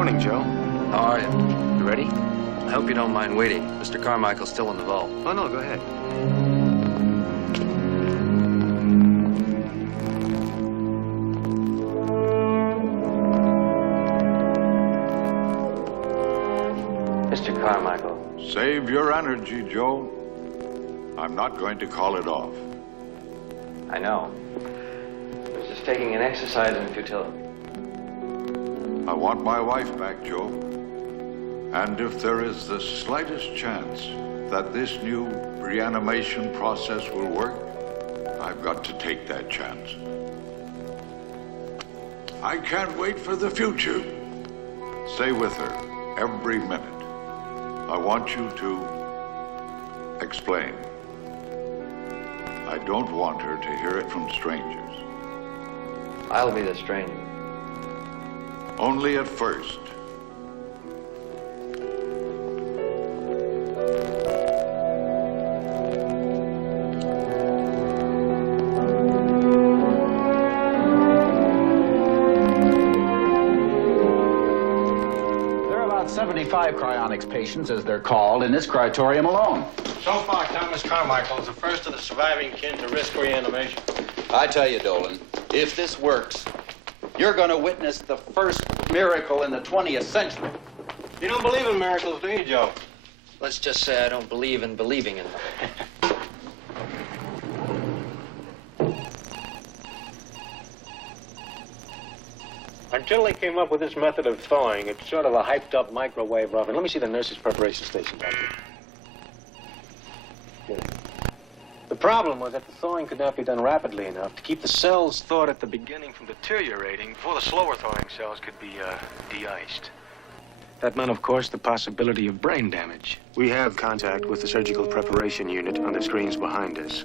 Morning, Joe. How are you? You ready? I hope you don't mind waiting. Mr. Carmichael's still in the vault. Oh, no, go ahead. Mr. Carmichael. Save your energy, Joe. I'm not going to call it off. I know. I was just taking an exercise in futility. I want my wife back, Joe. And if there is the slightest chance that this new reanimation process will work, I've got to take that chance. I can't wait for the future. Stay with her every minute. I want you to explain. I don't want her to hear it from strangers. I'll be the stranger. Only at first. There are about 75 cryonics patients, as they're called, in this cryotorium alone. So far, Thomas Carmichael is the first of the surviving kin to risk reanimation. I tell you, Dolan, if this works, you're going to witness the first miracle in the 20th century. You don't believe in miracles, do you, Joe? Let's just say I don't believe in believing in them. Until they came up with this method of thawing, it's sort of a hyped-up microwave oven. Let me see the nurse's preparation station back here. Good. The problem was that the thawing could not be done rapidly enough to keep the cells thawed at the beginning from deteriorating before the slower thawing cells could be de-iced. That meant, of course, the possibility of brain damage. We have contact with the surgical preparation unit on the screens behind us.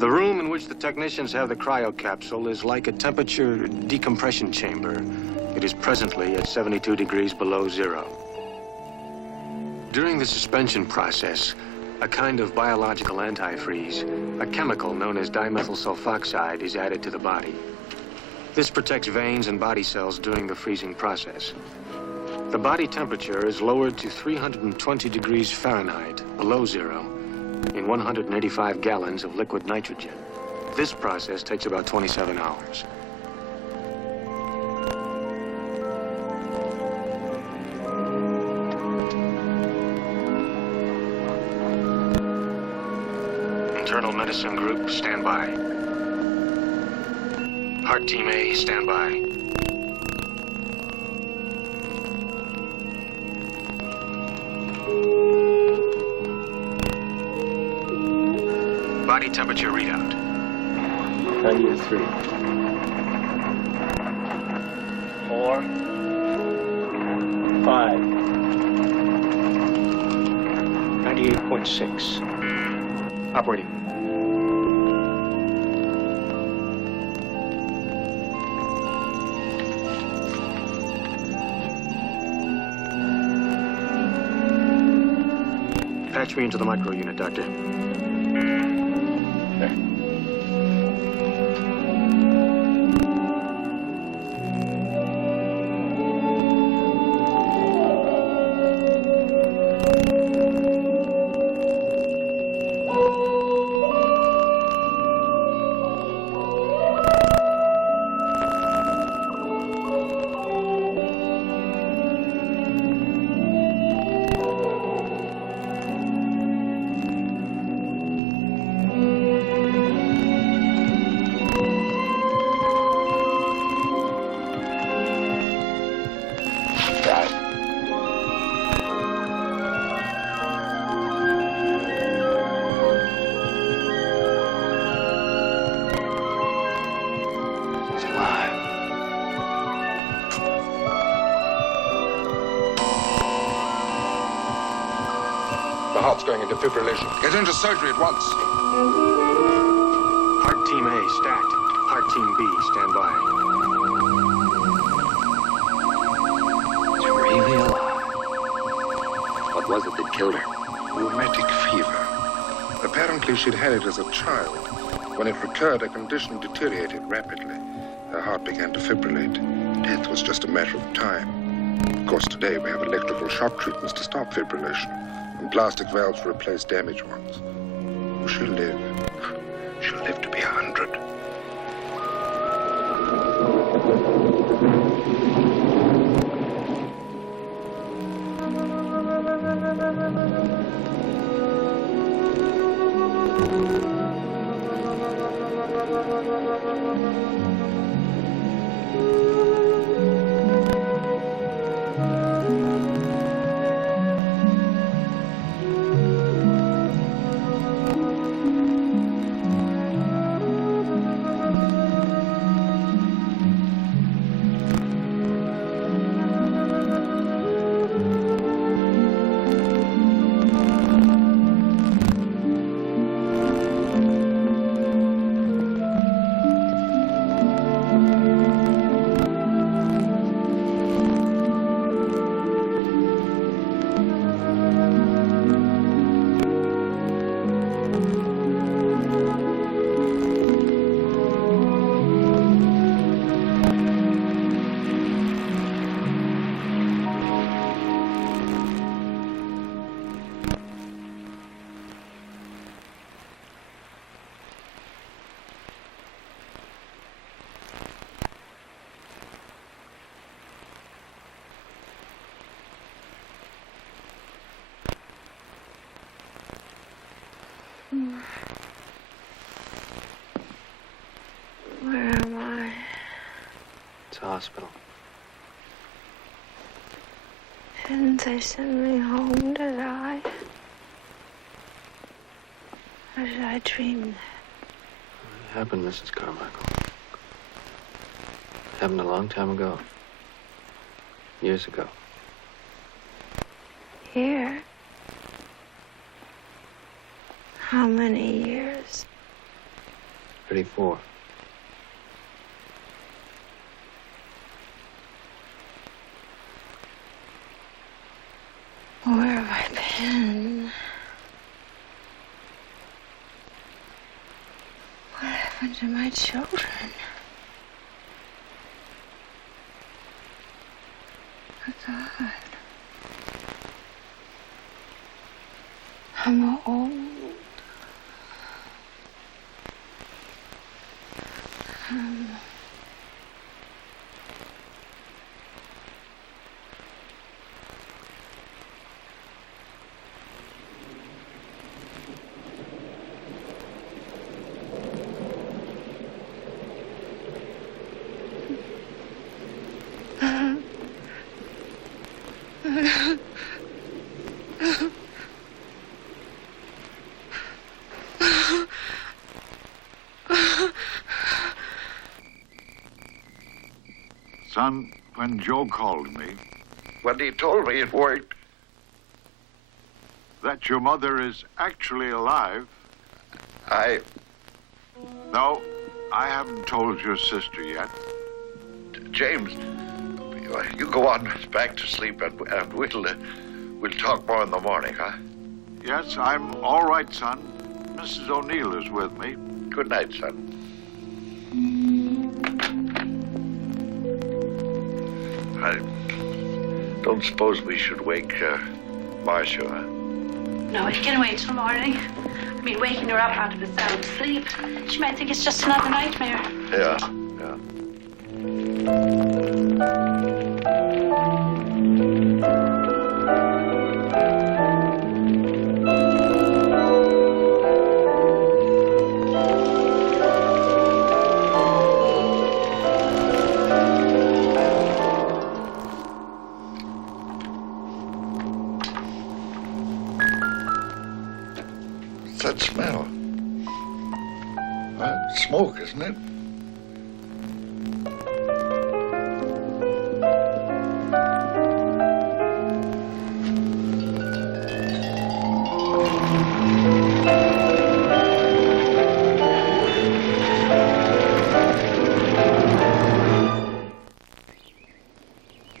The room in which the technicians have the cryocapsule is like a temperature decompression chamber. It is presently at 72 degrees below zero. During the suspension process, a kind of biological antifreeze, a chemical known as dimethyl sulfoxide, is added to the body. This protects veins and body cells during the freezing process. The body temperature is lowered to 320 degrees Fahrenheit, below zero, in 185 gallons of liquid nitrogen. This process takes about 27 hours. Internal medicine group, stand by. Heart team A, stand by. Body temperature readout. 93. 4. 5. 98.6. Operating. Patch me into the micro unit, Doctor. There. The heart's going into fibrillation. Get into surgery at once. Heart team A, stacked. Heart team B, stand by. It's really alive. What was it that killed her? Rheumatic fever. Apparently she'd had it as a child. When it recurred, her condition deteriorated rapidly. Her heart began to fibrillate. Death was just a matter of time. Of course, today we have electrical shock treatments to stop fibrillation, and plastic valves to replace damaged ones. She'll live. She'll live to be 100. Where am I? It's a hospital. Didn't they send me home to die? Or did I dream that? It happened, Mrs. Carmichael. It happened a long time ago. Years ago. Here? How many years? 34. Where have I been? What happened to my children? Oh, God. I'm old. Son, when Joe called me, When he told me it worked, that your mother is actually alive. No, I haven't told your sister yet. James, you go on back to sleep, and we'll talk more in the morning, huh? Yes, I'm all right, son. Mrs. O'Neill is with me. Good night, son. I don't suppose we should wake Marcia, huh? No, you can wait till morning. I mean, waking her up out of a sound sleep. She might think it's just another nightmare. Yeah. That smell. Smoke, isn't it?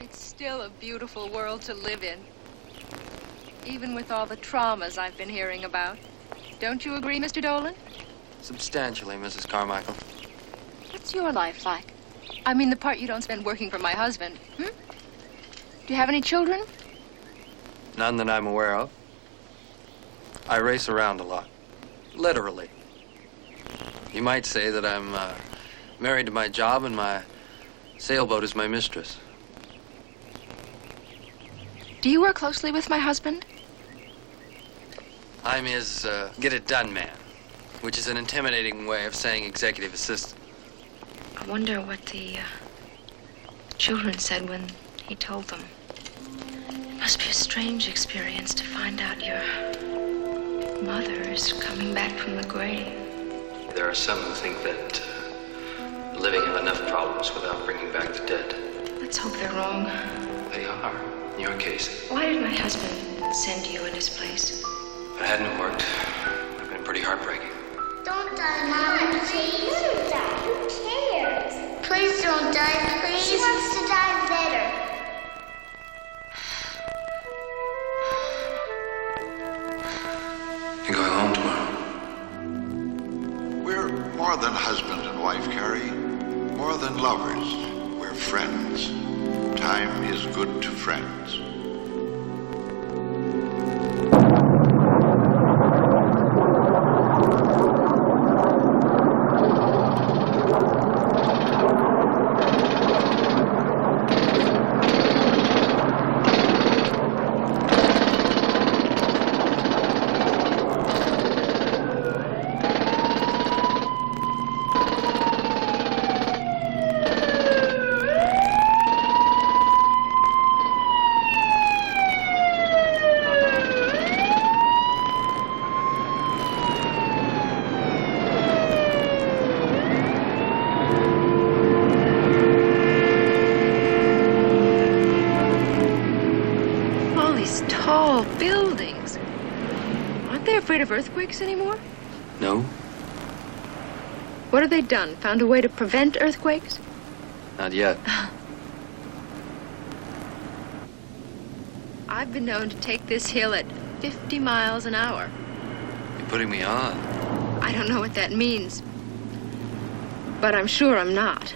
It's still a beautiful world to live in, even with all the traumas I've been hearing about. Don't you agree, Mr. Dolan? Substantially, Mrs. Carmichael. What's your life like? I mean, the part you don't spend working for my husband. Do you have any children? None that I'm aware of. I race around a lot. Literally. You might say that I'm married to my job and my sailboat is my mistress. Do you work closely with my husband? I'm his get-it-done man, which is an intimidating way of saying executive assistant. I wonder what the children said when he told them. It must be a strange experience to find out your mother is coming back from the grave. There are some who think that living have enough problems without bringing back the dead. Let's hope they're wrong. They are, in your case. Why did my husband send you in his place? If it hadn't worked, it would have been pretty heartbreaking. Don't die, Mom, please. Don't die. Who cares? Please don't die, please. She wants to die better. You're going home tomorrow. We're more than husband and wife, Carrie. More than lovers. We're friends. Time is good to friends. Tall buildings. Aren't they afraid of earthquakes anymore? No, What have they done? Found a way to prevent earthquakes? not yet. I've been known to take this hill at 50 miles an hour. You're putting me on. I don't know what that means, but I'm sure I'm not.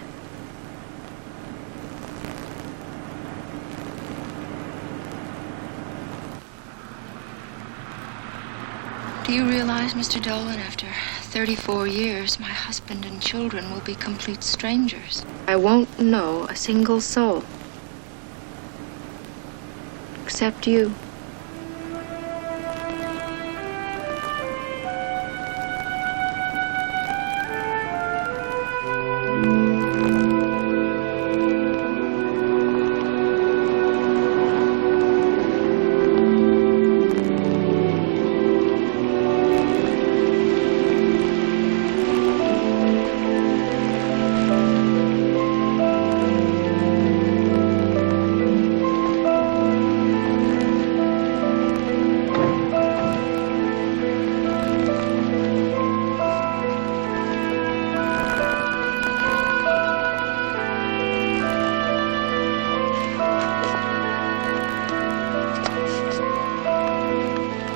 Do you realize, Mr. Dolan, after 34 years, my husband and children will be complete strangers? I won't know a single soul. Except you.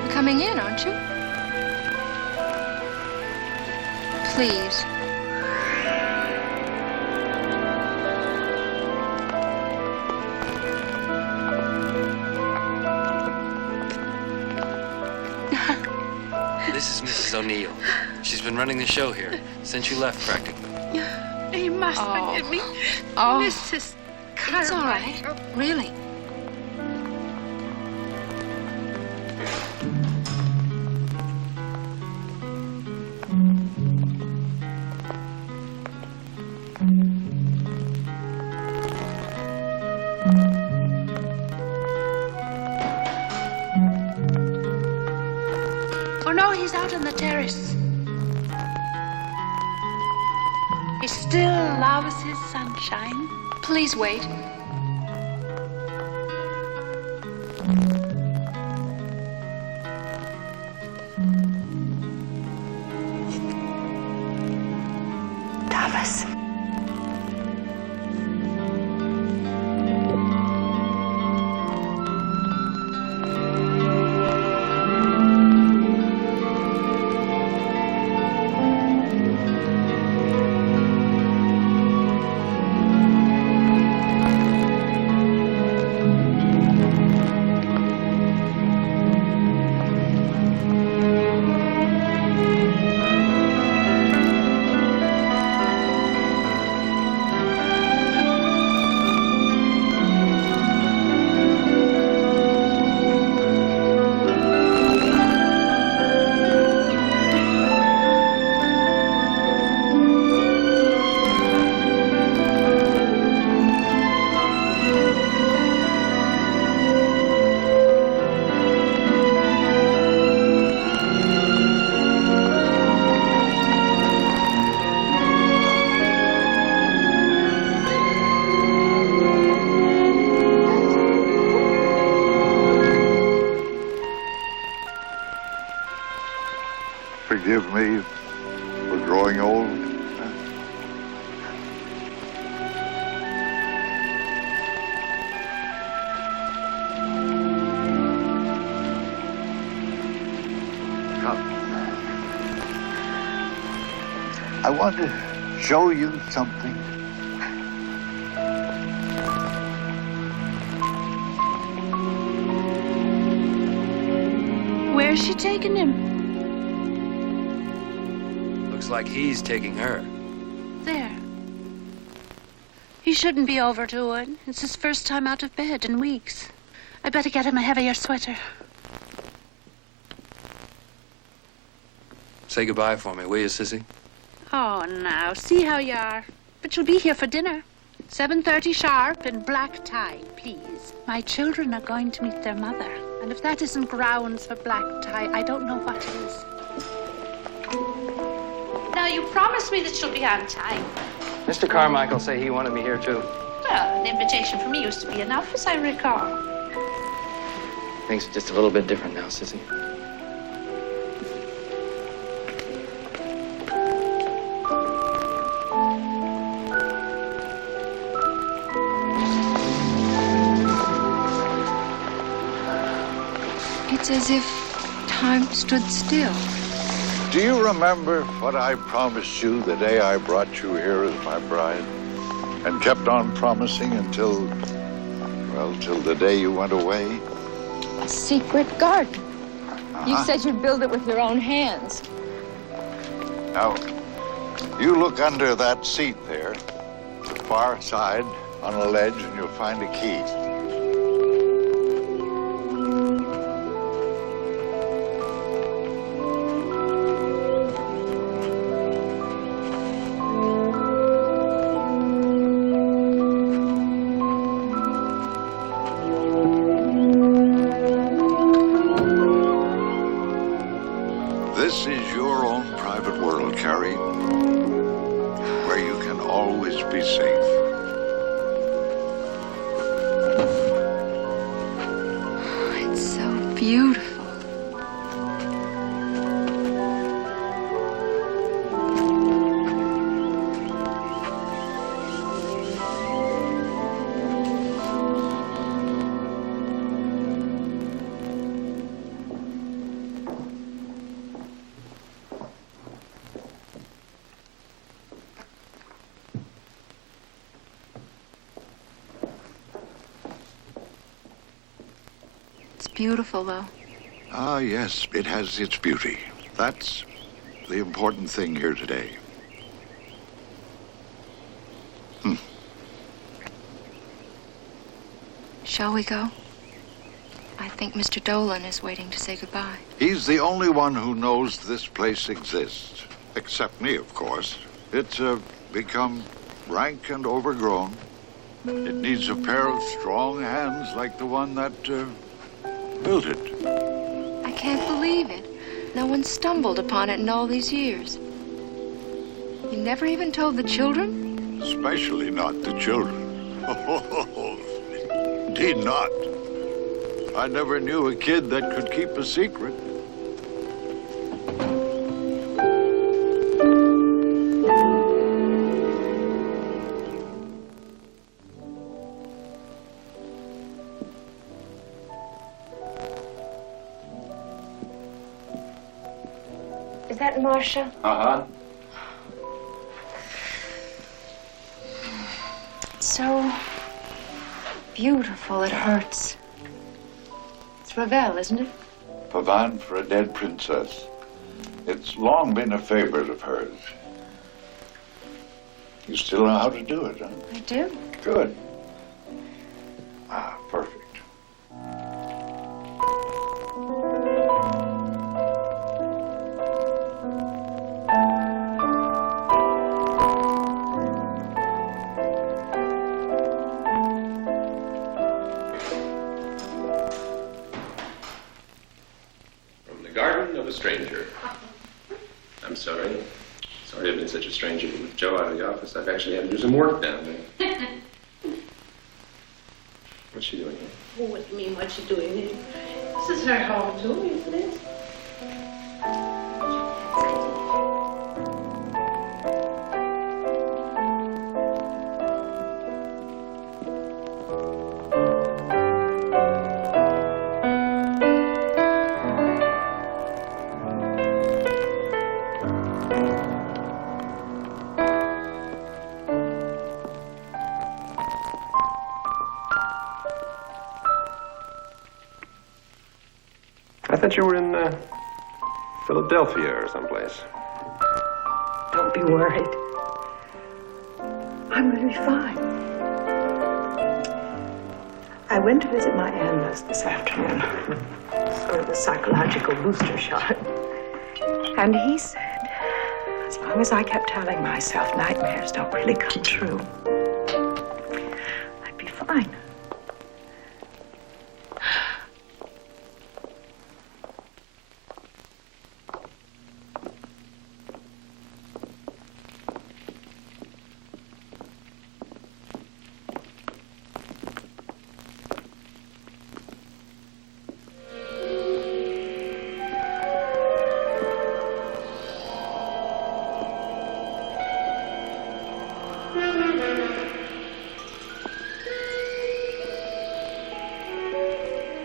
Coming in, aren't you? Please. This is Mrs. O'Neill. She's been running the show here since you left, practically. You must forgive me, Mrs. Carmichael. It's all right. Really. Oh, no, he's out on the terrace. He still loves his sunshine. Please wait. Thomas. forgive me for growing old? Come. I want to show you something. Where's she taking him? Looks like he's taking her. There. He shouldn't be overdoing. It's his first time out of bed in weeks. I better get him a heavier sweater. Say goodbye for me, will you, Sissy? Oh, now, see how you are. But you'll be here for dinner. 7:30 sharp and black tie, please. My children are going to meet their mother. And if that isn't grounds for black tie, I don't know what is. Now, you promised me that she'll be on time. Mr. Carmichael say he wanted me here, too. Well, an invitation from me used to be enough, as I recall. Things are just a little bit different now, Sissy. It's as if time stood still. Do you remember what I promised you the day I brought you here as my bride? And kept on promising until, well, till the day you went away? A secret garden. You said you'd build it with your own hands. Now, you look under that seat there, the far side, on a ledge, and you'll find a key. This is your own private world, Carrie, where you can always be safe. It's so beautiful. It's beautiful, though. Ah, yes, it has its beauty. That's the important thing here today. Shall we go? I think Mr. Dolan is waiting to say goodbye. He's the only one who knows this place exists. Except me, of course. It's become rank and overgrown. It needs a pair of strong hands like the one that built it. I can't believe it. No one stumbled upon it in all these years. You never even told the children? Especially not the children. Oh, indeed not. I never knew a kid that could keep a secret. Is that Marcia? Uh-huh. It's so beautiful, it hurts. It's Ravel, isn't it? Pavane for a Dead Princess. It's long been a favorite of hers. You still know how to do it, huh? I do. Good. Ah, perfect. A stranger. I'm sorry. Sorry I've been such a stranger. With Joe out of the office, I've actually had to do some work down there. What's she doing here? Oh, what do you mean, what's she doing here? This is her home, too, isn't it? thought you were in Philadelphia or someplace. Don't be worried. I'm going to be fine. I went to visit my analyst this afternoon. Sort of a psychological booster shot. And he said, as long as I kept telling myself nightmares don't really come true, I'd be fine.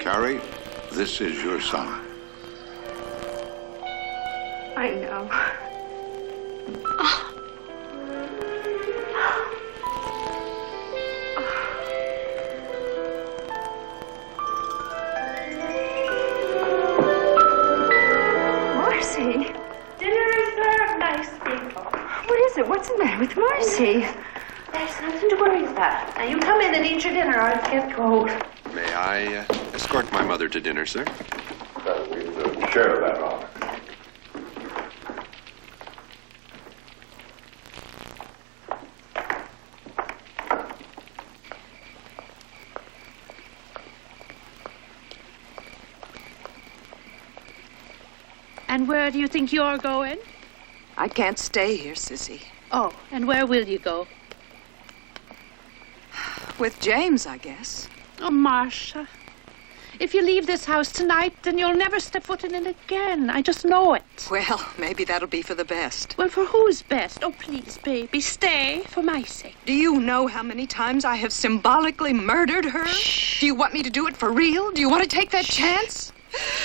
Carrie, this is your son. I know. Marcy! Dinner is served, nice people. What is it? What's the matter with Marcy? There's nothing to worry about. Now, you come in and eat your dinner or it'll get cold. May I escort my mother to dinner, sir? We'd share that honor. And where do you think you're going? I can't stay here, Sissy. Oh, and where will you go? With James, I guess. Oh, Marcia. If you leave this house tonight, then you'll never step foot in it again. I just know it. Well, maybe that'll be for the best. Well, for whose best? Oh, please, baby, stay for my sake. Do you know how many times I have symbolically murdered her? Shh. Do you want me to do it for real? Do you want to take that chance?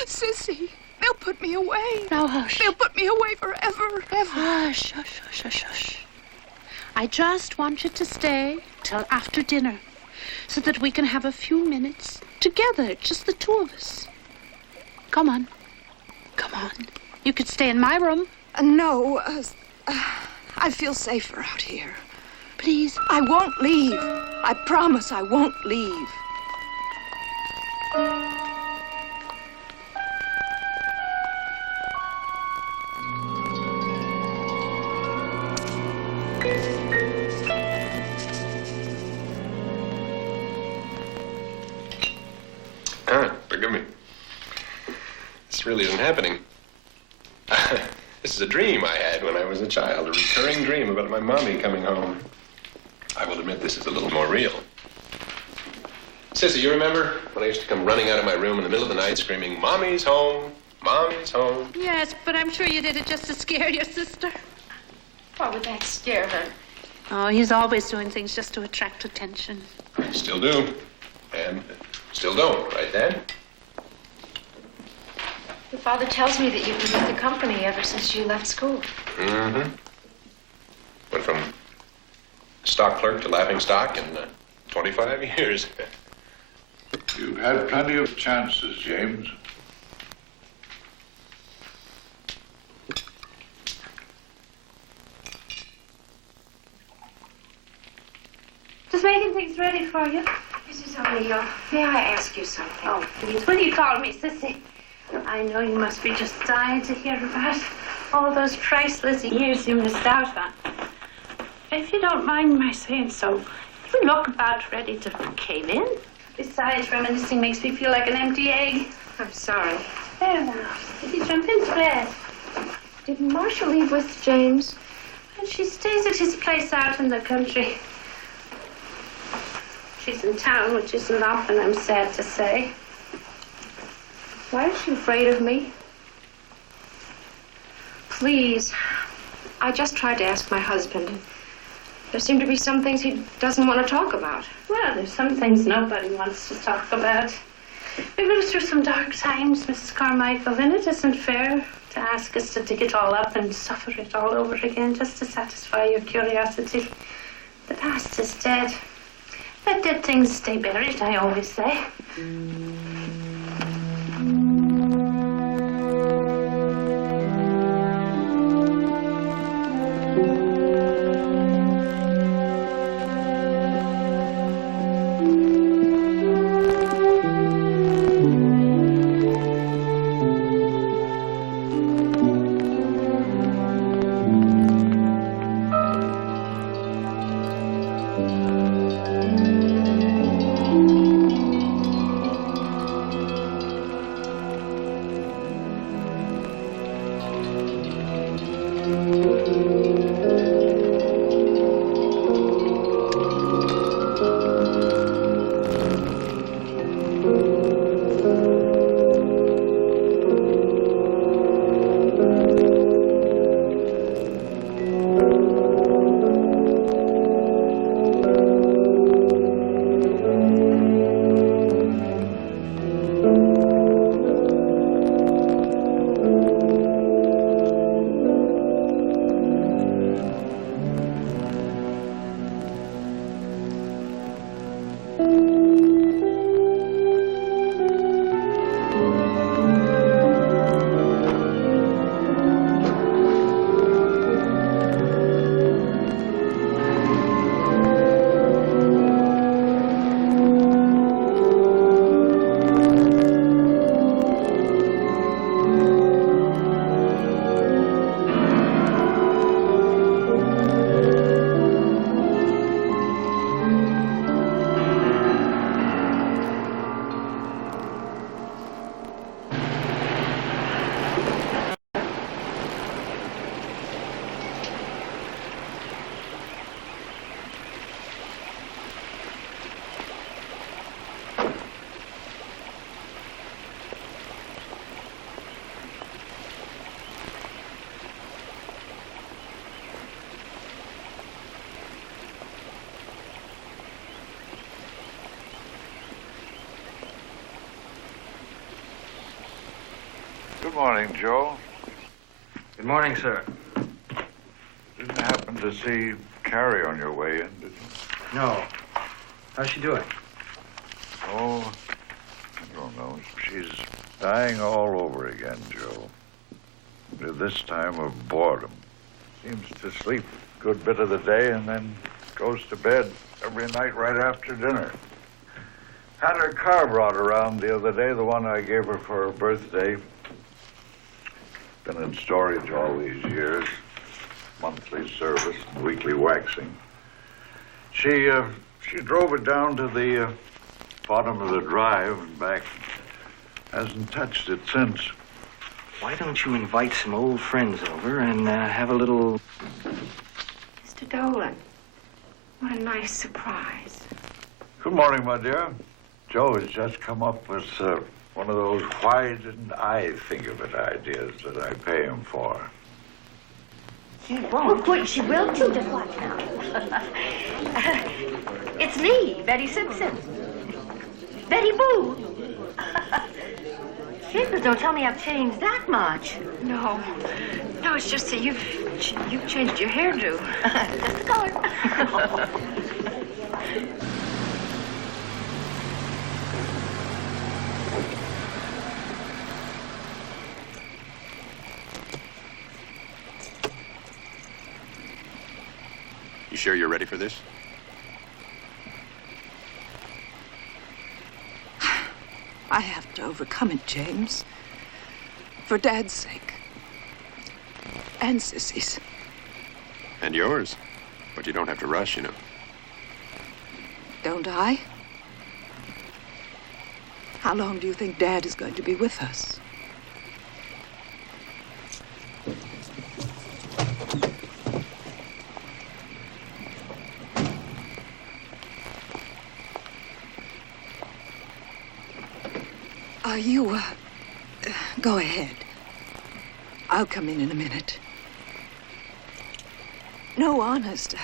Sissy, they'll put me away. Now, hush. They'll put me away forever, ever. Hush, hush, hush, hush, hush. I just want you to stay till after dinner so that we can have a few minutes together, just the two of us. Come on. Come on. You could stay in my room. No, I feel safer out here. Please. I won't leave. I promise I won't leave. Forgive me. This really isn't happening. This is a dream I had when I was a child, a recurring dream about my mommy coming home. I will admit this is a little more real. Sissy, you remember when I used to come running out of my room in the middle of the night screaming, "Mommy's home, Mommy's home"? Yes, but I'm sure you did it just to scare your sister. Why would that scare her? Oh, he's always doing things just to attract attention. I still do. And still don't, right, Dad? Your father tells me that you've been with the company ever since you left school. Mm-hmm. Went from stock clerk to laughing stock in 25 years. You've had plenty of chances, James. Just making things ready for you. Mrs. O'Neill, may I ask you something? Oh, please, will you call me Sissy? I know you must be just dying to hear about all those priceless years you missed out on. If you don't mind my saying so, you look about ready to cave in. Besides, reminiscing makes me feel like an empty egg. I'm sorry. There now. Did you jump into bed? Did Marcia leave with James? And she stays at his place out in the country. She's in town, which isn't often, I'm sad to say. Why is she afraid of me? Please. I just tried to ask my husband. There seem to be some things he doesn't want to talk about. Well, there's some things nobody wants to talk about. We've lived through some dark times, Mrs. Carmichael, and it isn't fair to ask us to dig it all up and suffer it all over again just to satisfy your curiosity. The past is dead. Let dead things stay buried, I always say. Good morning, Joe. Good morning, sir. Didn't happen to see Carrie on your way in, did you? No. How's she doing? Oh, I don't know. She's dying all over again, Joe. This time of boredom. Seems to sleep a good bit of the day and then goes to bed every night right after dinner. Had her car brought around the other day, the one I gave her for her birthday. Been in storage all these years. Monthly service and weekly waxing. She drove it down to the bottom of the drive and back. Hasn't touched it since. Why don't you invite some old friends over and have a little... Mr. Dolan, what a nice surprise. Good morning, my dear. Joe has just come up with one of those why didn't I think of it ideas that I pay him for. She won't. Well, she will too. Just watch now. It's me, Betty Simpson. Betty Boo. Jeepers, don't tell me I've changed that much. No, it's just that you've changed your hairdo. Just the color. You sure you're ready for this? I have to overcome it, James. For Dad's sake. And Sissy's. And yours. But you don't have to rush, you know. Don't I? How long do you think Dad is going to be with us? Go ahead. I'll come in a minute. No, honest.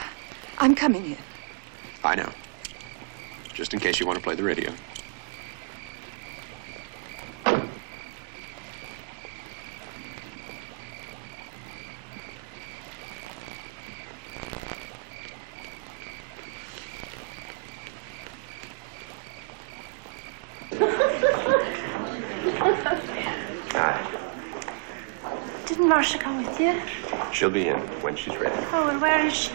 I'm coming in. I know. Just in case you want to play the radio. Didn't Marcia come with you? She'll be in when she's ready. Oh, and where is she?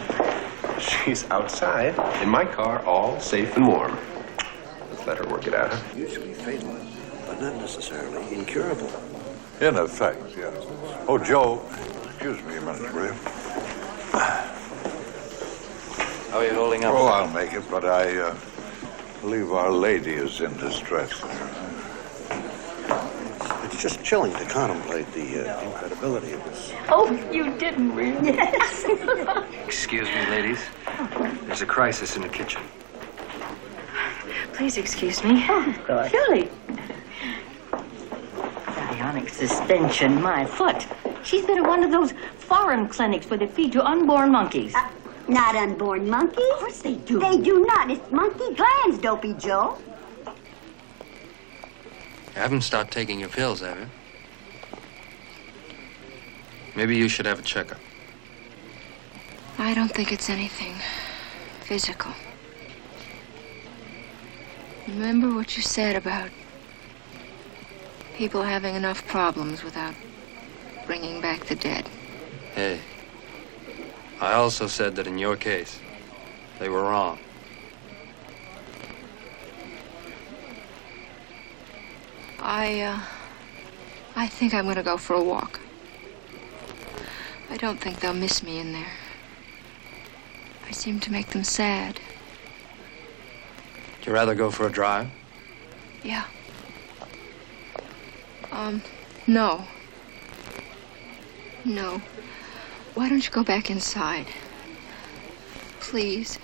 She's outside in my car, all safe and warm. Let's let her work it out. Usually fatal, but not necessarily incurable. In effect, yes. Oh, Joe, excuse me a minute, will you? How are you holding up? Oh, I'll make it, but I believe Our Lady is in distress. It's just chilling to contemplate the incredibility of this. Oh, you didn't really? Yes. Excuse me, ladies. There's a crisis in the kitchen. Please excuse me. Oh, of course. Surely. Bionic suspension, my foot. She's been at one of those foreign clinics where they feed to unborn monkeys. Not unborn monkeys. Of course they do. They do not. It's monkey glands, Dopey Joe. You haven't stopped taking your pills, have you? Maybe you should have a checkup. I don't think it's anything physical. Remember what you said about people having enough problems without bringing back the dead. Hey, I also said that in your case, they were wrong. I think I'm gonna go for a walk. I don't think they'll miss me in there. I seem to make them sad. Would you rather go for a drive? Yeah. No. No. Why don't you go back inside? Please.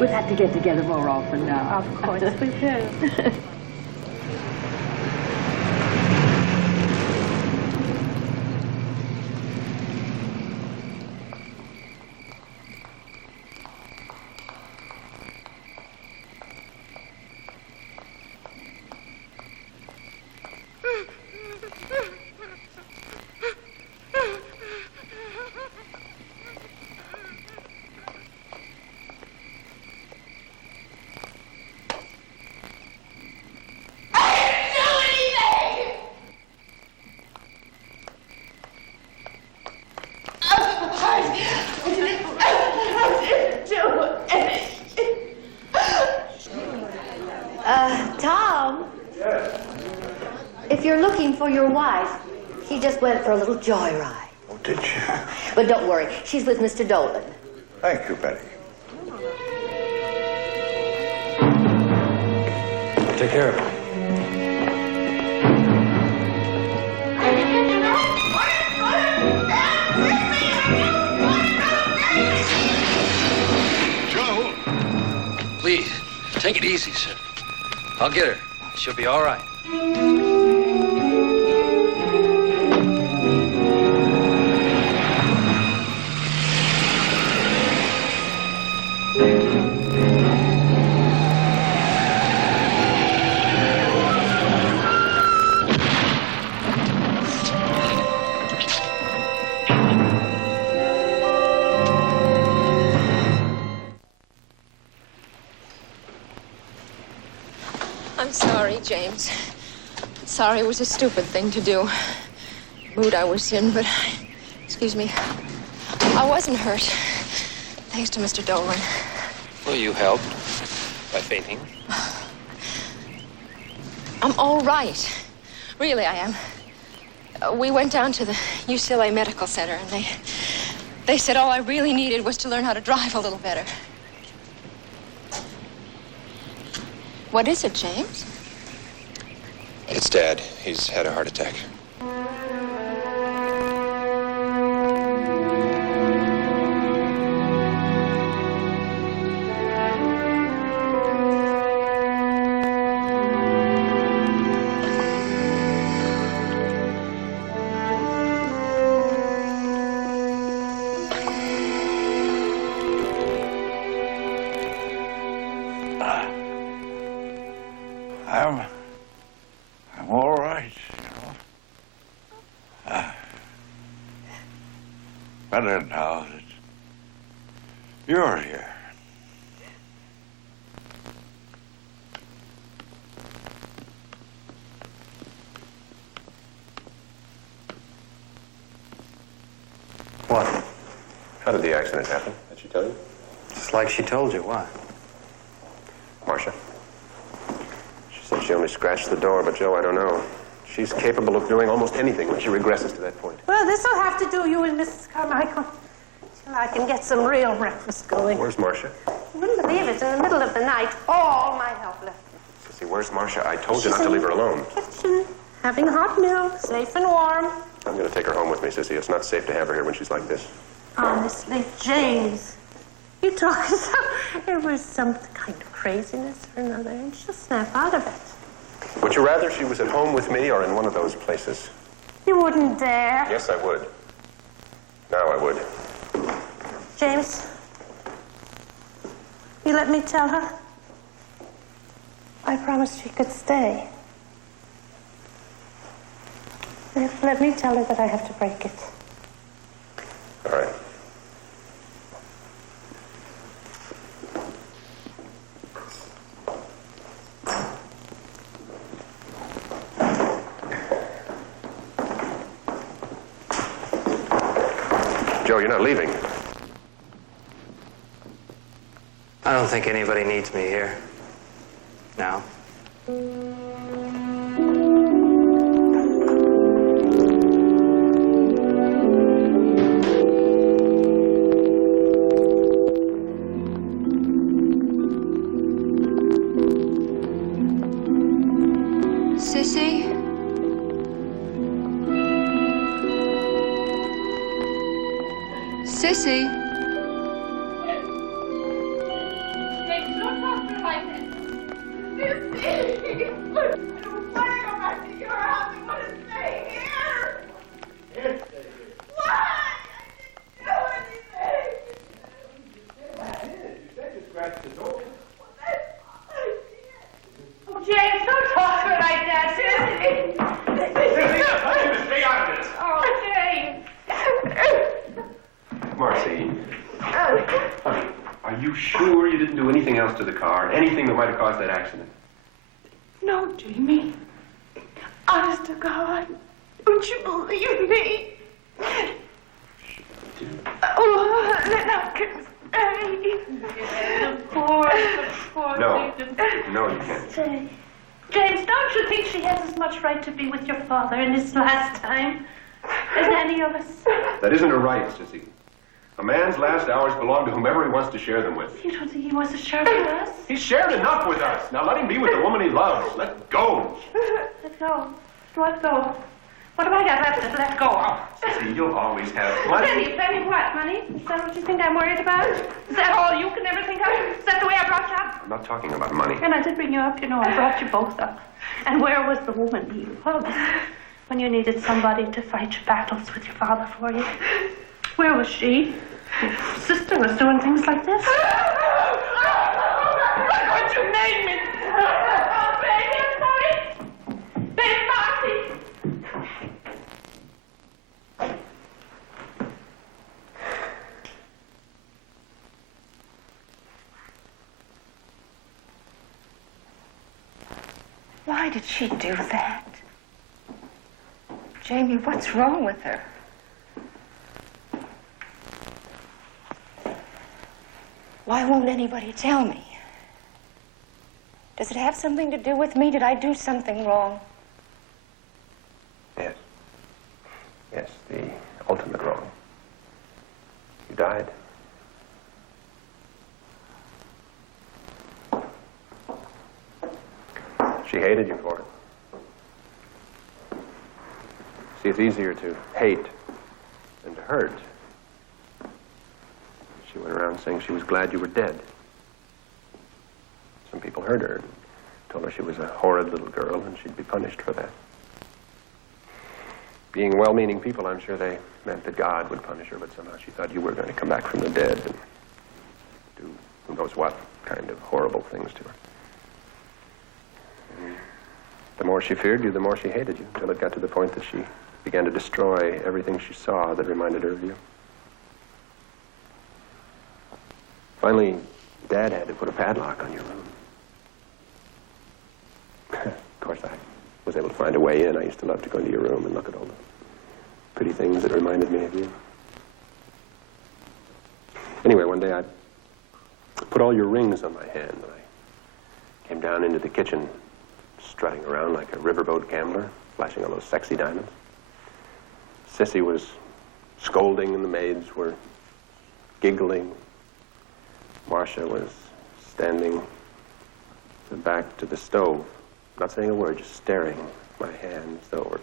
We'll have to get together more often now. Of course we will. Tom? If you're looking for your wife, she just went for a little joyride. Oh, did you? But don't worry, she's with Mr. Dolan. Thank you, Betty. Take care of it. Joe! Please, Take it easy, Sid. I'll get her. She'll be all right. I'm sorry, James. Sorry, it was a stupid thing to do. Mood I was in, but excuse me. I wasn't hurt. Thanks to Mr. Dolan. Well, you helped by fainting. I'm all right. Really, I am. We went down to the UCLA Medical Center, and they said all I really needed was to learn how to drive a little better. What is it, James? It's Dad. He's had a heart attack. I'm all right, you know. Better now that you're here. What? How did the accident happen? Did she tell you? Just like she told you. Why? Marcia? She said she only scratched the door, but Joe, I don't know. She's capable of doing almost anything when she regresses to that point. Well, this'll have to do, you and Mrs. Carmichael, till I can get some real breakfast going. Where's Marcia? You wouldn't believe it, in the middle of the night, all my help left me. Sissy, where's Marcia? I told you not to leave her alone. Kitchen, having hot milk, safe and warm. I'm going to take her home with me, Sissy. It's not safe to have her here when she's like this. Honestly, James, you talk as though it was some kind of craziness or another, and she'll snap out of it. Would you rather she was at home with me or in one of those places? You wouldn't dare. Yes, I would. Now I would. James, you let me tell her? I promised she could stay. Let me tell her that I have to break it. All right. Joe, you're not leaving. I don't think anybody needs me here. Now. Sissy? Sissy? James, don't talk to her like this. Sissy! I don't want to go back to your house. I want to stay here. Why? I didn't do anything. Oh, James, don't talk to her like that. Sissy! Sissy, I tell you to stay out of this. Oh, James. Marcy. Honey, are you sure you didn't do anything else to the car? Anything that might have caused that accident? No, Jamie. Honest to God, don't you believe me? Oh, now, poor No. No, you can't. Say, James, don't you think she has as much right to be with your father in his last time as any of us? That isn't a right, Sissy. A man's last hours belong to whomever he wants to share them with. You don't think he wants to share with us? He's shared enough with us. Now let him be with the woman he loves. Let go. Let go. Let go. What have I got left to let go of? Sissy, you'll always have plenty. Plenty what, money? Is that what you think I'm worried about? Is that all you can ever think of? Is that the way I brought you up? I'm not talking about money. And I did bring you up, you know. I brought you both up. And where was the woman you loved when you needed somebody to fight your battles with your father for you? Where was she? Your sister was doing things like this. Look what you made me! Oh, baby, I'm sorry. Baby, Marcy! Why did she do that? Jamie, what's wrong with her? Why won't anybody tell me? Does it have something to do with me? Did I do something wrong? Yes. Yes, the ultimate wrong. You died. She hated you for it. See, it's easier to hate than to hurt. She went around saying she was glad you were dead. Some people heard her and told her she was a horrid little girl and she'd be punished for that. Being well-meaning people, I'm sure they meant that God would punish her, but somehow she thought you were going to come back from the dead and do who knows what kind of horrible things to her. And the more she feared you, the more she hated you, until it got to the point that she began to destroy everything she saw that reminded her of you. Finally, Dad had to put a padlock on your room. Of course, I was able to find a way in. I used to love to go into your room and look at all the pretty things that reminded me of you. Anyway, one day I put all your rings on my hand, and I came down into the kitchen, strutting around like a riverboat gambler, flashing all those sexy diamonds. Sissy was scolding, and the maids were giggling. Marcia was standing back to the stove, not saying a word, just staring at my hands, though it were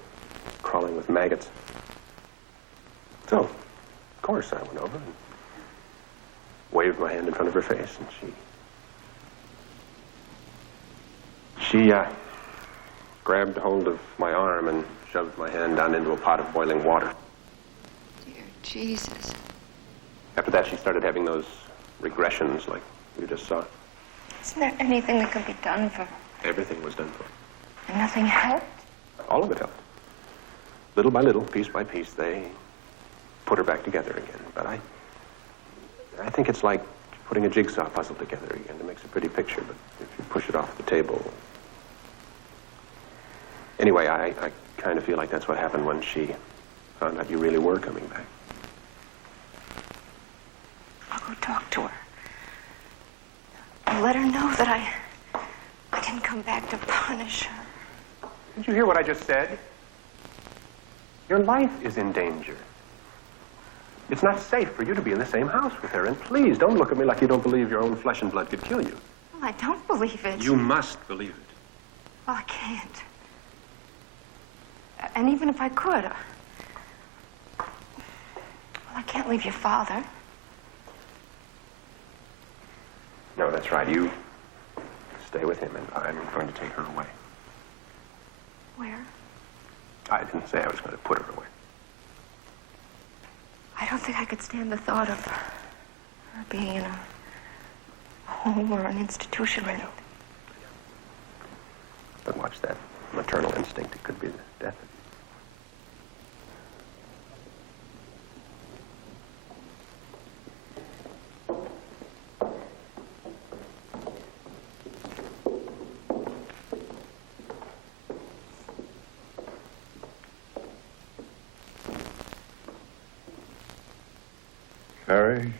crawling with maggots. So, of course, I went over and waved my hand in front of her face, and she grabbed hold of my arm and shoved my hand down into a pot of boiling water. Dear Jesus. After that, she started having those regressions like you just saw. Isn't there anything that can be done for her? Everything was done for her. And nothing helped? All of it helped. Little by little, piece by piece, they put her back together again. But I think it's like putting a jigsaw puzzle together again. It makes a pretty picture, but if you push it off the table... Anyway, I kind of feel like that's what happened when she found out you really were coming back. I'll go talk to her. I'll let her know that I didn't come back to punish her. Did you hear what I just said? Your life is in danger. It's not safe for you to be in the same house with her. And please, don't look at me like you don't believe your own flesh and blood could kill you. Well, I don't believe it. You must believe it. Well, I can't. And even if I could, well, I can't leave your father. No, that's right. You stay with him, and I'm going to take her away. Where? I didn't say I was going to put her away. I don't think I could stand the thought of her being in a home or an institution or anything. But watch that maternal instinct. It could be the death of you. Carrie?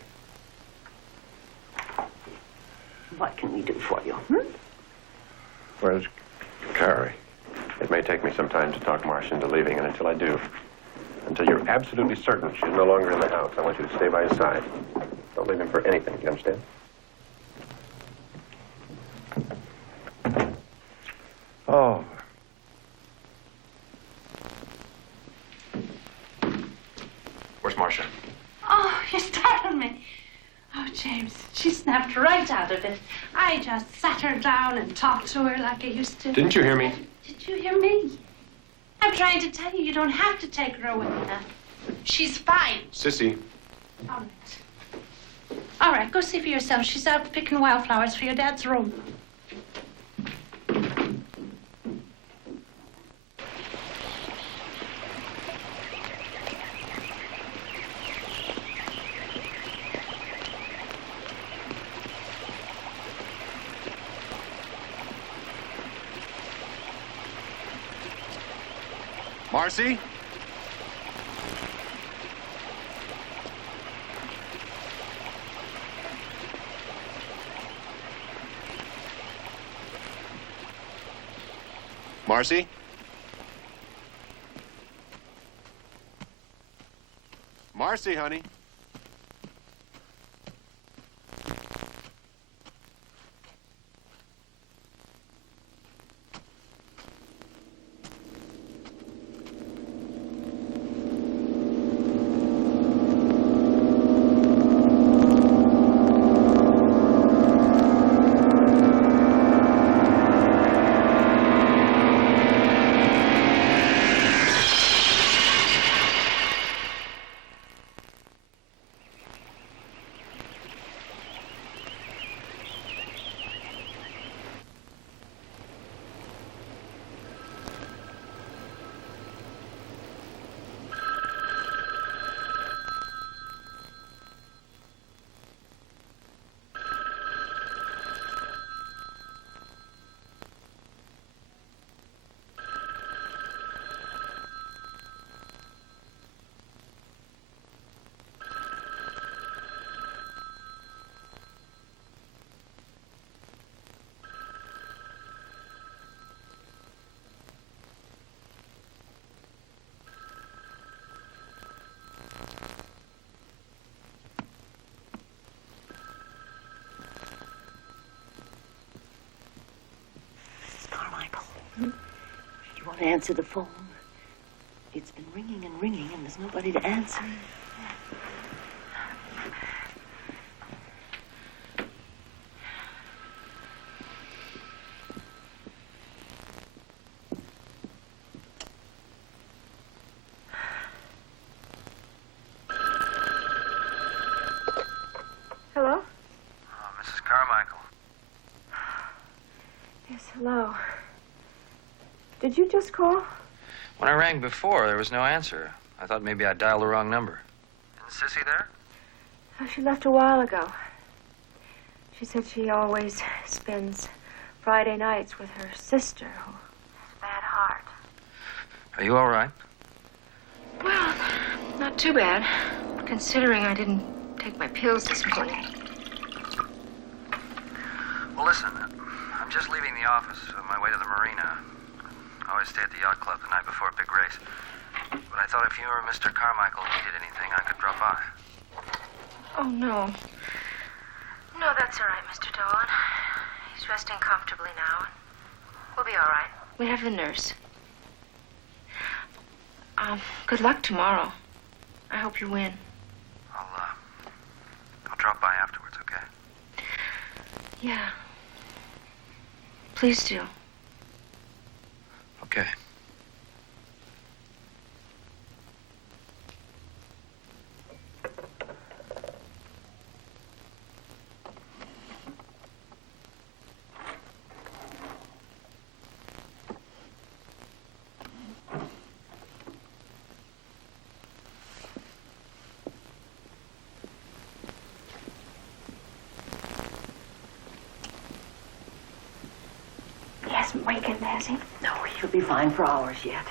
What can we do for you? Where's Carrie? It may take me some time to talk Marcia into leaving, and until I do, until you're absolutely certain she's no longer in the house, I want you to stay by his side. Don't leave him for anything, do you understand? Oh. Where's Marcia? Oh, you startled me. Oh, James, she's snapped right out of it. I just sat her down and talked to her like I used to. Didn't you hear me? Did you hear me? I'm trying to tell you, you don't have to take her away now. She's fine. Sissy. All right. All right, go see for yourself. She's out picking wildflowers for your dad's room. Marcy? Marcy? Marcy, honey. You want to answer the phone? It's been ringing and ringing, and there's nobody to answer. Hello? Mrs. Carmichael. Yes, hello. Did you just call? When I rang before, there was no answer. I thought maybe I dialed the wrong number. Isn't Sissy there? Oh, she left a while ago. She said she always spends Friday nights with her sister, who has a bad heart. Are you all right? Well, not too bad, considering I didn't take my pills this morning. Well, listen, I'm just leaving the office on my way to the marina. I always stay at the yacht club the night before a big race. But I thought if you or Mr. Carmichael needed anything, I could drop by. Oh, no. No, that's all right, Mr. Dolan. He's resting comfortably now. We'll be all right. We have the nurse. Good luck tomorrow. I hope you win. I'll drop by afterwards, okay? Yeah. Please do. Okay. He hasn't wakened, has he? No, he'll be fine for hours yet.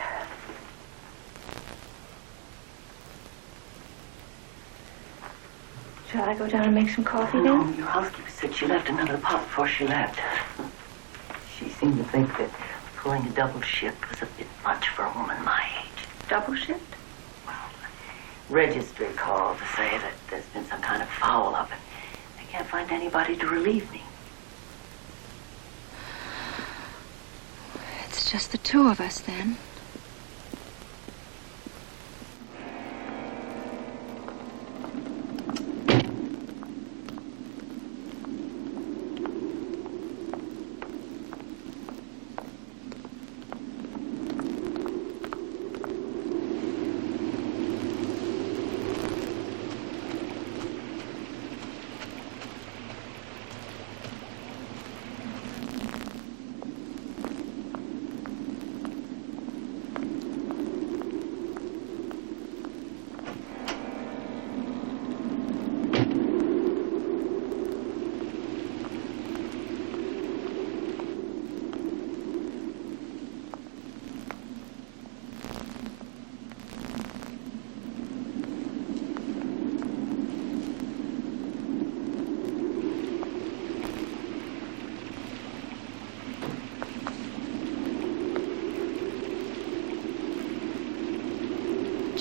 Shall I go down and make some coffee then? No, your housekeeper said she left another pot before she left. She seemed to think that pulling a double shift was a bit much for a woman my age. Double shift? Registry called to say that there's been some kind of foul up and they can't find anybody to relieve me. It's just the two of us then.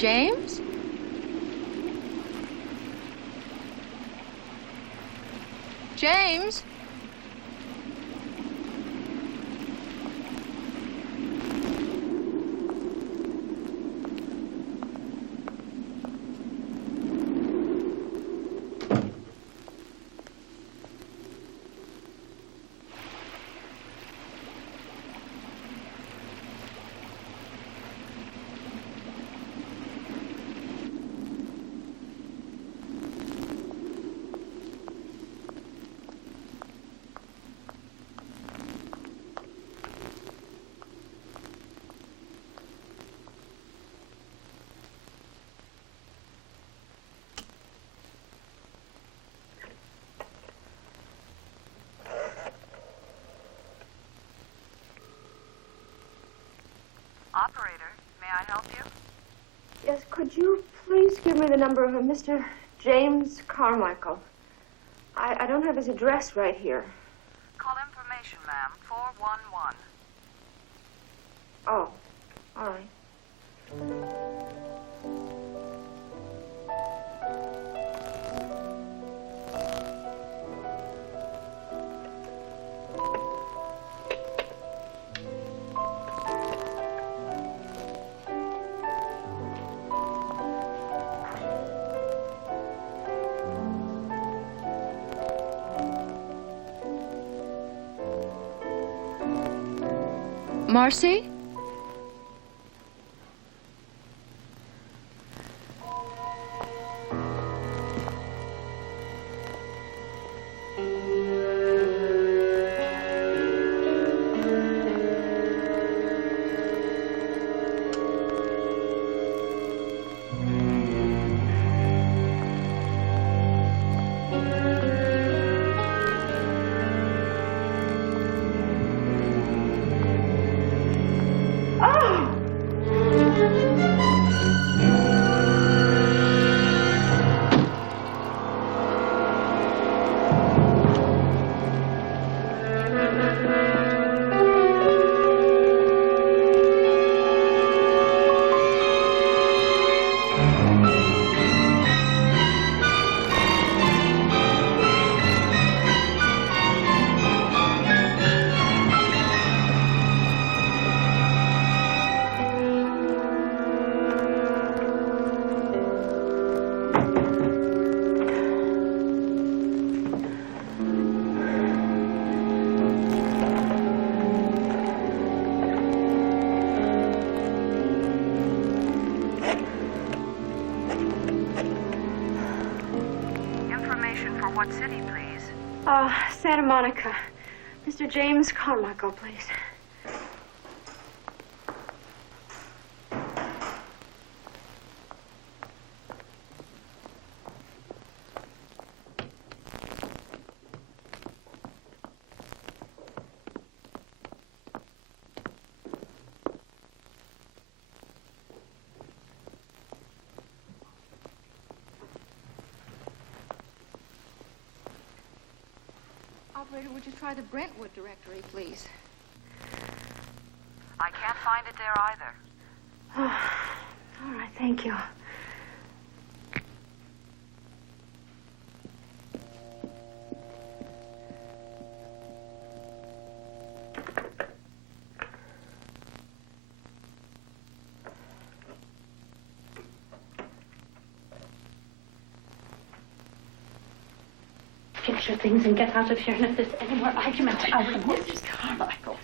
James? James? Operator, may I help you? Yes, could you please give me the number of a Mr. James Carmichael? I don't have his address right here. Call information, ma'am. 411. Oh, all right. Marcy? What city, please? Santa Monica. Mr. James Carmichael, please. Operator, would you try the Brentwood directory, please? I can't find it there either. Oh, all right, thank you. Fix your things and get out of here. And if there's any more argument, I will. Mrs. Carmichael.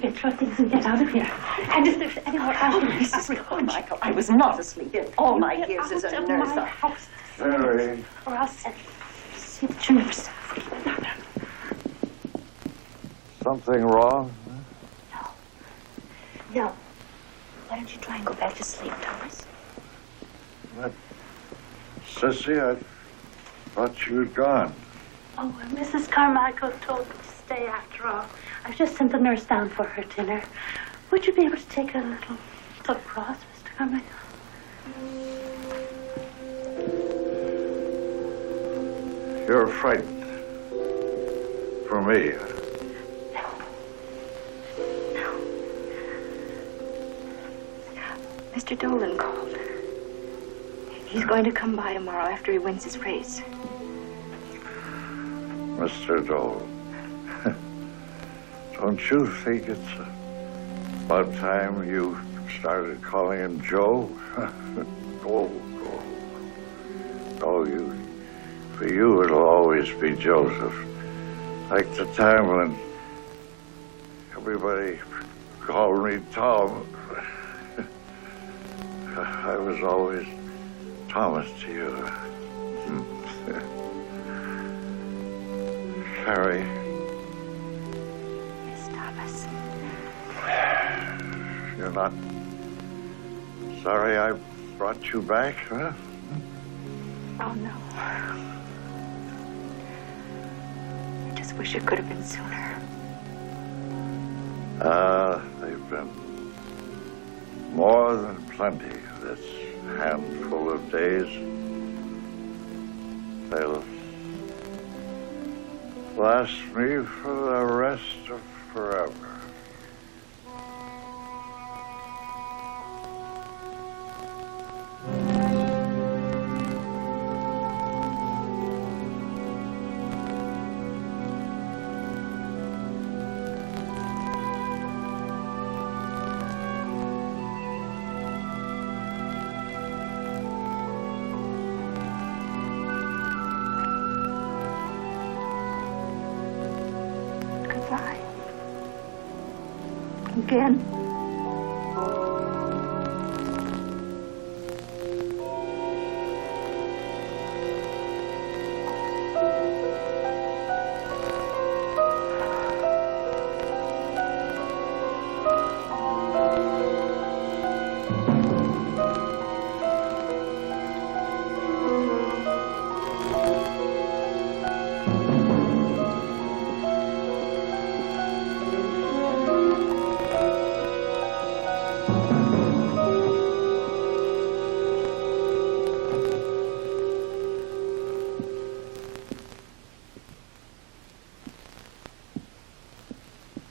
Get your things and get out of here. And if there's any more argument, Mrs. Carmichael, I was not asleep in all my years as a nurse. My house. Mary. Or I'll see that you never suffer another. Something wrong? No. Why don't you try and go back to sleep, Thomas? But, Sissy, I thought you had gone. Oh, well, Mrs. Carmichael told me to stay after all. I've just sent the nurse down for her dinner. Would you be able to take a little across, Mr. Carmichael? You're frightened. For me. Mr. Dolan called. He's going to come by tomorrow after he wins his race. Mr. Dole, don't you think it's about time you started calling him Joe? Oh, for you it'll always be Joseph. Like the time when everybody called me Tom. I was always Thomas to you. Harry. Yes, Thomas. You're not sorry I brought you back, huh? Oh, no. I just wish it could have been sooner. They've been more than plenty, this handful of days. They'll last me for the rest of forever. Goodbye. Again.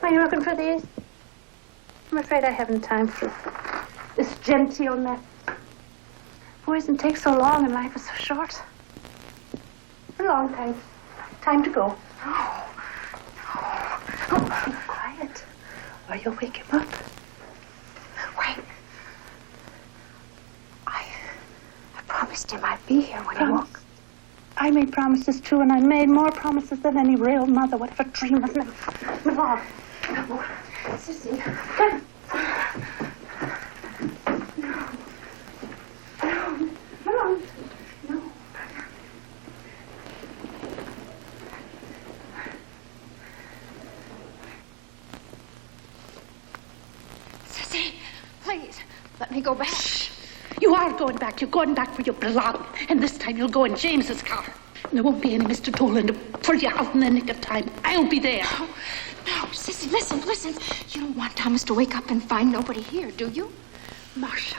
Are you looking for these? I'm afraid I haven't time for this genteel mess. Poison takes so long and life is so short. A long time. Time to go. Oh, be quiet, or you'll wake him up. Wait. I promised him I'd be here when he woke. I made promises too, and I made more promises than any real mother would ever dream of. Move on. Sissy, come. No. Sissy, please, let me go back. Shh. You are going back. You're going back where you belong. And this time you'll go in James's car. There won't be any Mr. Dolan to pull you out in the nick of time. I'll be there. No, Sissy, listen. You don't want Thomas to wake up and find nobody here, do you? Marcia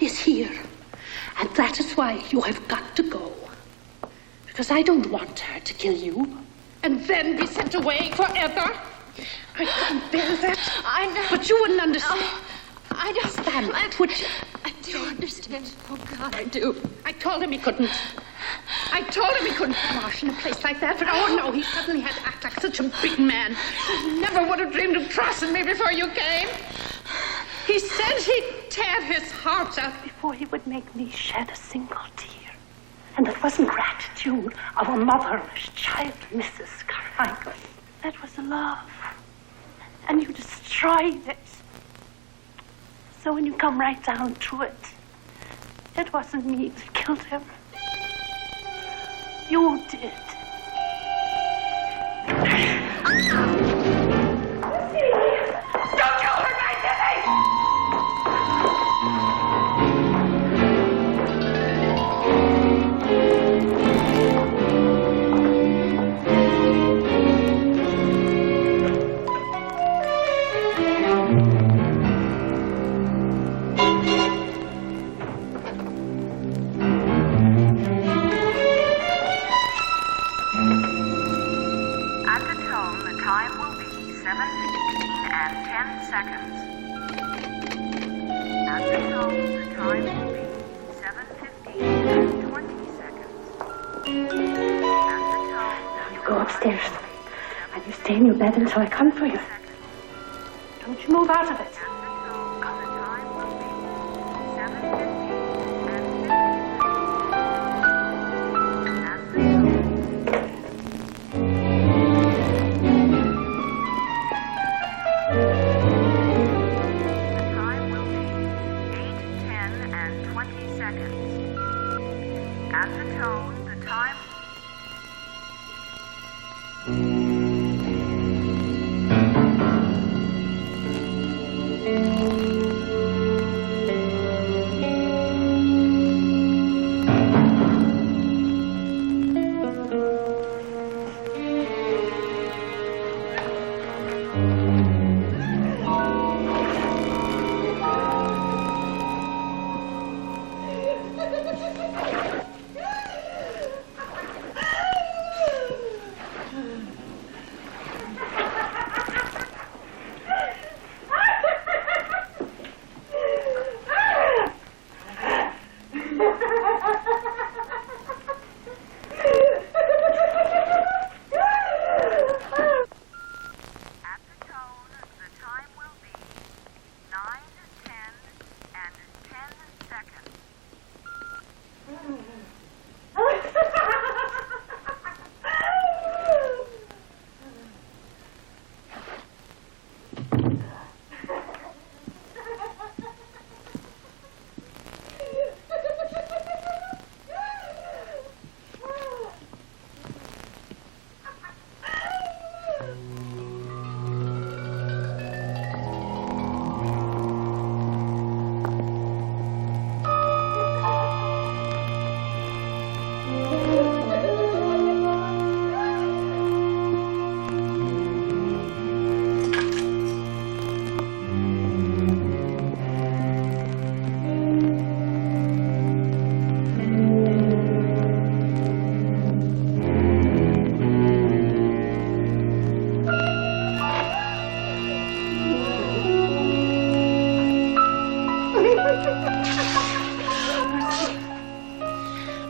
is here. And that is why you have got to go. Because I don't want her to kill you and then be sent away forever. I couldn't bear that. I know. But you wouldn't understand. I don't Stand that, would you? I do understand. Oh, God, I do. I told him he couldn't. I told him he couldn't march in a place like that, but oh no, he suddenly had to act like such a big man. He never would have dreamed of crossing me before you came. He said he'd tear his heart out before he would make me shed a single tear. And it wasn't gratitude of a motherless child, Mrs. Carmichael. That was love. And you destroyed it. So when you come right down to it, it wasn't me that killed him. You did. Don't kill her, my At the tone, the time will be 7:15 and 10 seconds. At the tone, the time will be 7:15 and 20 seconds. At the tone, You go upstairs, and you stay in your bed until I come for you. Don't you move out of it. At the tone, the time...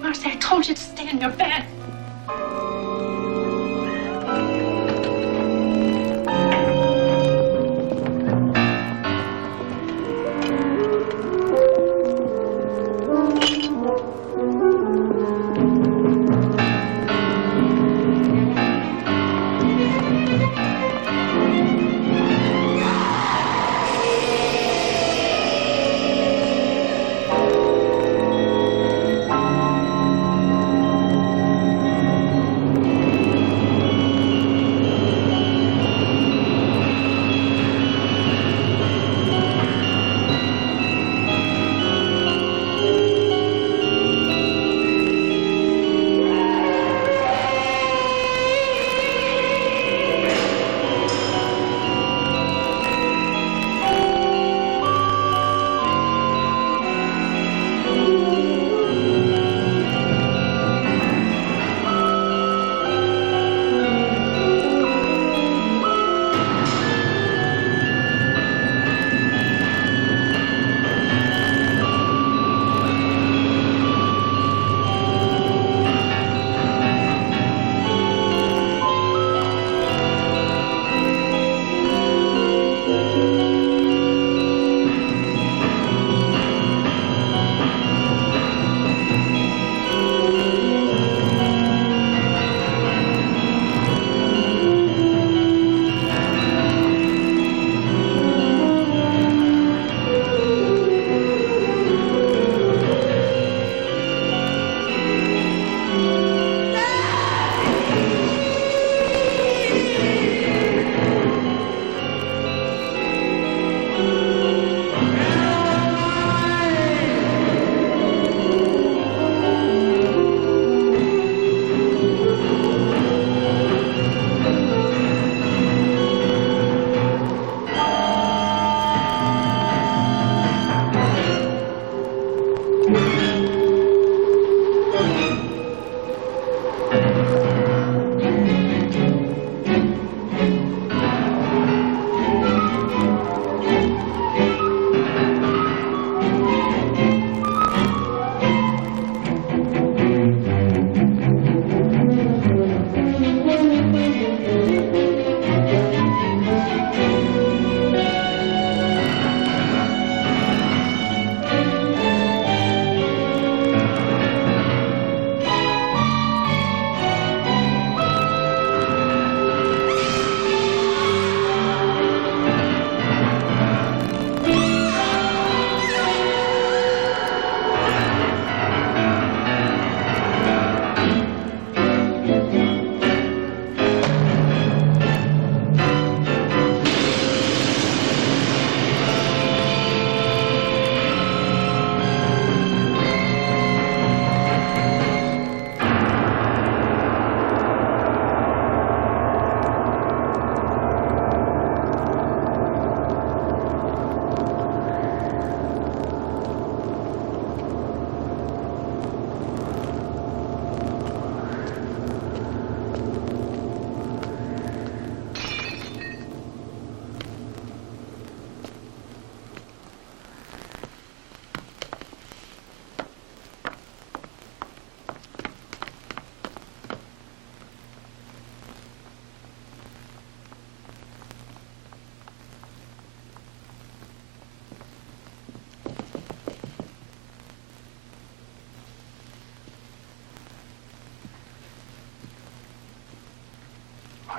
Marcy, I told you to stay in your bed.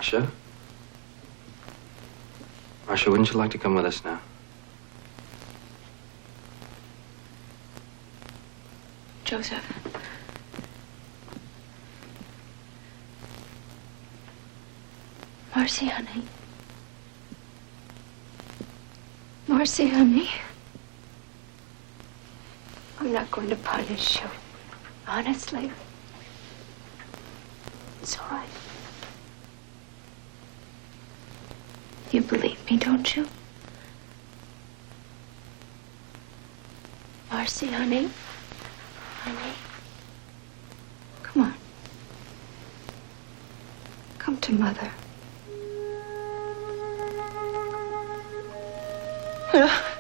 Marcia? Marcia, wouldn't you like to come with us now? Joseph. Marcy, honey. Marcy, honey. I'm not going to punish you. Honestly. It's all right. You believe me, don't you? Marcy, honey. Honey. Come on. Come to Mother. Ha ha ha.